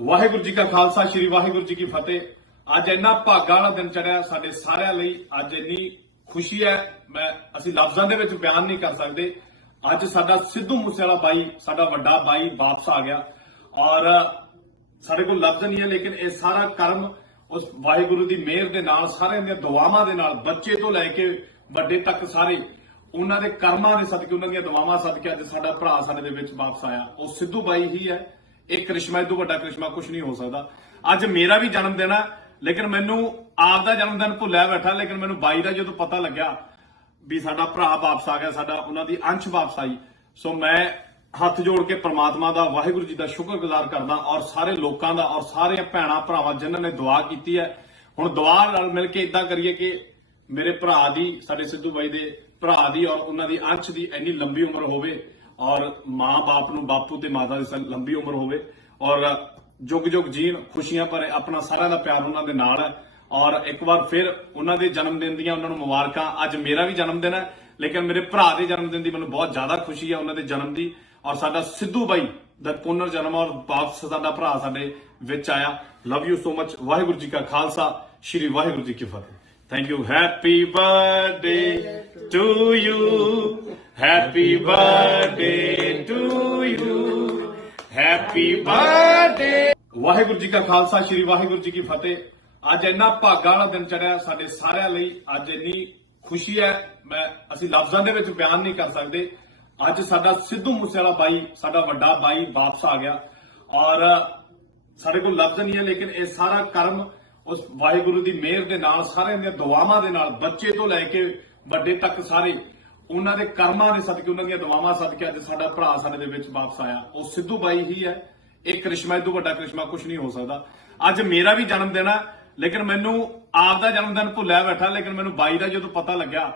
ਵਾਹਿਗੁਰੂ ਜੀ ਕਾ ਖਾਲਸਾ, ਸ੍ਰੀ ਵਾਹਿਗੁਰੂ ਜੀ ਕੀ ਫਤਿਹ। ਅੱਜ ਇੰਨਾ ਭਾਗਾ ਵਾਲਾ ਦਿਨ ਚੜਿਆ, ਸਾਡੇ ਸਾਰਿਆਂ ਲਈ ਅੱਜ ਇੰਨੀ ਖੁਸ਼ੀ ਹੈ। ਮੈਂ, ਅਸੀਂ ਲਫ਼ਜ਼ਾਂ ਦੇ ਵਿੱਚ ਬਿਆਨ ਨਹੀਂ ਕਰ ਸਕਦੇ। ਅੱਜ ਸਾਡਾ ਸਿੱਧੂ ਮੂਸੇਵਾਲਾ ਬਾਈ, ਸਾਡਾ ਵੱਡਾ ਬਾਈ ਵਾਪਸ ਆ ਗਿਆ। ਔਰ ਸਾਡੇ ਕੋਲ ਲਫ਼ਜ਼ ਨਹੀਂ ਹੈ, ਲੇਕਿਨ ਇਹ ਸਾਰਾ ਕਰਮ ਉਸ ਵਾਹਿਗੁਰੂ ਦੀ ਮਿਹਰ ਦੇ ਨਾਲ, ਸਾਰਿਆਂ ਦੀਆਂ ਦੁਆਵਾਂ ਦੇ ਨਾਲ, ਬੱਚੇ ਤੋਂ ਲੈ ਕੇ ਵੱਡੇ ਤੱਕ ਸਾਰੇ, ਉਹਨਾਂ ਦੇ ਕਰਮਾਂ ਦੇ ਸਦਕੇ, ਉਹਨਾਂ ਦੀਆਂ ਦੁਆਵਾਂ ਸਦਕੇ ਅੱਜ ਸਾਡਾ ਭਰਾ ਸਾਡੇ ਦੇ ਵਿੱਚ ਵਾਪਸ ਆਇਆ। ਉਹ ਸਿੱਧੂ ਬਾਈ ਹੀ ਹੈ। ਇਹ ਕ੍ਰਿਸ਼ਮਾ ਤੋਂ ਵੱਡਾ ਕ੍ਰਿਸ਼ਮਾ ਕੁਝ ਨਹੀਂ ਹੋ ਸਕਦਾ। ਅੱਜ ਮੇਰਾ ਵੀ ਜਨਮ ਦਿਨ ਹੈ ਲੇਕਿਨ ਮੈਨੂੰ ਆਪ ਦਾ ਜਨਮ ਦਿਨ ਭੁੱਲਿਆ ਬੈਠਾ, ਲੇਕਿਨ ਮੈਨੂੰ ਬਾਈ ਦਾ ਜਦੋਂ ਪਤਾ ਲੱਗਿਆ ਵੀ ਸਾਡਾ ਭਰਾ ਵਾਪਸ ਆ ਗਿਆ, ਸਾਡਾ ਉਹਨਾਂ ਦੀ ਅੰਸ਼ ਵਾਪਸ ਆਈ। ਸੋ ਮੈਂ ਹੱਥ ਜੋੜ ਕੇ ਪ੍ਰਮਾਤਮਾ ਦਾ, ਵਾਹਿਗੁਰੂ ਜੀ ਦਾ ਸ਼ੁਕਰਗੁਜ਼ਾਰ ਕਰਦਾ ਔਰ ਸਾਰੇ ਲੋਕਾਂ ਦਾ ਔਰ ਸਾਰੇ ਭੈਣਾ ਭਰਾਵਾਂ ਜਿਨ੍ਹਾਂ ਨੇ ਦੁਆ ਕੀਤੀ ਹੈ। ਹੁਣ ਦੁਆ ਨਾਲ ਮਿਲ ਕੇ ਇਦਾਂ ਕਰੀਏ ਕਿ ਮੇਰੇ ਭਰਾ ਦੀ, ਸਾਡੇ ਸਿੱਧੂ ਬਾਈ ਦੇ ਭਰਾ ਦੀ ਔਰ ਉਹਨਾਂ ਦੀ ਅੰਸ਼ ਦੀ ਇੰਨੀ ਲੰਬੀ ਉਮਰ ਹੋਵੇ ਔਰ ਮਾਂ-ਬਾਪ ਨੂੰ ਬਾਪੂ ਤੇ ਮਾਤਾ ਦੀ ਸ- ਲੰਬੀ ਉਮਰ ਹੋਵੇ ਔਰ ਜੁਗ ਜੁਗ ਜੀਣ, ਖੁਸ਼ੀਆਂ ਭਰੇ, ਆਪਣਾ ਸਾਰਿਆਂ ਦਾ ਪਿਆਰ ਉਹਨਾਂ ਦੇ ਨਾਲ ਹੈ। ਔਰ ਇੱਕ ਵਾਰ ਫਿਰ ਉਹਨਾਂ ਦੇ ਜਨਮ ਦਿਨ ਦੀਆਂ ਉਹਨਾਂ ਨੂੰ ਮੁਬਾਰਕਾਂ। ਅੱਜ ਮੇਰਾ ਵੀ ਜਨਮ ਦਿਨ ਹੈ, ਲੇਕਿਨ ਮੇਰੇ ਭਰਾ ਦੇ ਜਨਮ ਦਿਨ ਦੀ ਮੈਨੂੰ ਬਹੁਤ ਜ਼ਿਆਦਾ ਖੁਸ਼ੀ ਹੈ ਉਹਨਾਂ ਦੇ ਜਨਮ ਦੀ। ਔਰ ਸਾਡਾ ਸਿੱਧੂ ਬਾਈ ਦਾ ਪੁਨਰ ਜਨਮ ਔਰ ਵਾਪਸ ਸਾਡਾ ਭਰਾ ਸਾਡੇ ਵਿੱਚ ਆਇਆ। Love you so much Waheguru ji ਕਾ ਖਾਲਸਾ। ਸ੍ਰੀ ਵਾਹਿਗੁਰੂ ਜੀ ਕੀ ਫਤਿਹ। Thank you happy birthday to you happy birthday to you happy birthday Waheguru ji ਕਾ ਖਾਲਸਾ, ਸ੍ਰੀ ਵਾਹਿਗੁਰੂ ਜੀ ਕੀ ਫਤਿਹ। ਅੱਜ ਇੰਨਾ ਭਾਗਾ ਵਾਲਾ ਦਿਨ ਚੜਿਆ, ਸਾਡੇ ਸਾਰਿਆਂ ਲਈ ਅੱਜ ਇੰਨੀ ਖੁਸ਼ੀ ਹੈ। ਮੈਂ, ਅਸੀਂ ਲਫ਼ਜ਼ਾਂ ਦੇ ਵਿੱਚ ਬਿਆਨ ਨਹੀਂ ਕਰ ਸਕਦੇ। ਅੱਜ ਸਾਡਾ ਸਿੱਧੂ ਮੂਸੇਵਾਲਾ ਬਾਈ, ਸਾਡਾ ਵੱਡਾ ਬਾਈ ਵਾਪਸ ਆ ਗਿਆ। ਔਰ ਸਾਡੇ ਕੋਲ ਲਫ਼ਜ਼ ਨਹੀਂ ਹੈ, ਲੇਕਿਨ ਇਹ ਸਾਰਾ ਕਰਮ ਉਸ ਵਾਹਿਗੁਰੂ ਦੀ ਮਿਹਰ ਦੇ ਨਾਲ, ਸਾਰਿਆਂ ਦੀਆਂ ਦੁਆਵਾਂ ਦੇ ਨਾਲ ਬੱਚੇ ਤੋਂ ਲੈ ਕੇ ਵੱਡੇ ਤੱਕ ਸਾਰੇ ਉਹਨਾਂ ਦੇ ਕਰਮਾਂ ਦੇ ਸਦਕੇ, ਉਹਨਾਂ ਦੀਆਂ ਦੁਆਵਾਂ ਸਦਕੇ ਅੱਜ ਸਾਡਾ ਭਰਾ ਸਾਡੇ ਦੇ ਵਿੱਚ ਵਾਪਸ ਆਇਆ। ਉਹ ਸਿੱਧੂ ਬਾਈ ਹੀ ਹੈ। ਇਹ ਕ੍ਰਿਸ਼ਮਾ, ਇਹ ਤੋਂ ਵੱਡਾ ਕ੍ਰਿਸ਼ਮਾ ਕੁਝ ਨਹੀਂ ਹੋ ਸਕਦਾ। ਅੱਜ ਮੇਰਾ ਵੀ ਜਨਮ ਦਿਨ ਹੈ ਲੇਕਿਨ ਮੈਨੂੰ ਆਪ ਦਾ ਜਨਮ ਦਿਨ ਭੁੱਲਿਆ ਬੈਠਾ, ਲੇਕਿਨ ਮੈਨੂੰ ਬਾਈ ਦਾ ਜਦੋਂ ਪਤਾ ਲੱਗਿਆ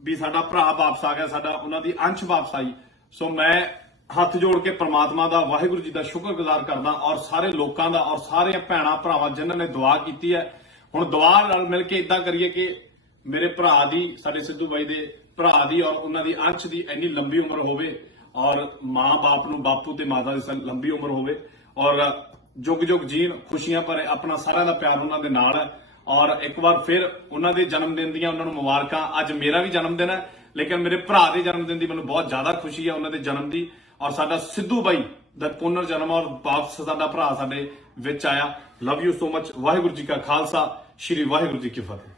ਵੀ ਸਾਡਾ ਭਰਾ ਵਾਪਸ ਆ ਗਿਆ, ਸਾਡਾ ਉਹਨਾਂ ਦੀ ਅੰਸ਼ ਵਾਪਸ ਆਈ। ਸੋ ਮੈਂ ਹੱਥ ਜੋੜ ਕੇ ਪ੍ਰਮਾਤਮਾ ਦਾ, ਵਾਹਿਗੁਰੂ ਜੀ ਦਾ ਸ਼ੁਕਰਗੁਜ਼ਾਰ ਕਰਦਾ ਔਰ ਸਾਰੇ ਲੋਕਾਂ ਦਾ ਔਰ ਸਾਰੇ ਭੈਣਾ, ਭਰਾਵਾਂ ਜਿਨ੍ਹਾਂ ਨੇ ਦੁਆ ਕੀਤੀ ਹੈ। ਹੁਣ ਦੁਆ ਨਾਲ ਮਿਲ ਕੇ ਇਦਾਂ ਕਰੀਏ ਕਿ ਮੇਰੇ ਭਰਾ ਦੀ, ਸਾਡੇ ਸਿੱਧੂ ਬਾਈ ਦੇ ਭਰਾ ਦੀ ਔਰ ਉਹਨਾਂ ਦੀ ਅੰਸ਼ ਦੀ ਇੰਨੀ ਲੰਬੀ ਉਮਰ ਹੋਵੇ ਔਰ ਮਾਂ-ਬਾਪ ਨੂੰ ਬਾਪੂ ਤੇ ਮਾਤਾ ਦੀ ਸ- ਲੰਬੀ ਉਮਰ ਹੋਵੇ ਔਰ ਜੁਗ ਜੁਗ ਜੀਣ, ਖੁਸ਼ੀਆਂ ਭਰੇ, ਆਪਣਾ ਸਾਰਿਆਂ ਦਾ ਪਿਆਰ ਉਹਨਾਂ ਦੇ ਨਾਲ ਹੈ ਔਰ ਇੱਕ ਵਾਰ ਫਿਰ ਉਹਨਾਂ ਦੇ ਜਨਮ ਦਿਨ ਦੀਆਂ ਉਹਨਾਂ ਨੂੰ ਮੁਬਾਰਕਾਂ। ਅੱਜ ਮੇਰਾ ਵੀ ਜਨਮ ਦਿਨ ਹੈ, ਲੇਕਿਨ ਮੇਰੇ ਭਰਾ ਦੇ ਜਨਮ ਦਿਨ ਦੀ ਮੈਨੂੰ ਬਹੁਤ ਜ਼ਿਆਦਾ ਖੁਸ਼ੀ ਹੈ ਉਹਨਾਂ ਦੇ ਜਨਮ ਦੀ ਔਰ ਸਾਡਾ ਸਿੱਧੂ ਬਾਈ ਦਾ ਪੁਨਰ ਜਨਮ ਔਰ ਵਾਪਸ ਸਾਡਾ ਭਰਾ ਸਾਡੇ ਵਿੱਚ ਆਇਆ। Love you so much Waheguru ji ਕਾ ਖਾਲਸਾ। ਸ੍ਰੀ ਵਾਹਿਗੁਰੂ ਜੀ ਕੀ ਫਤਿਹ।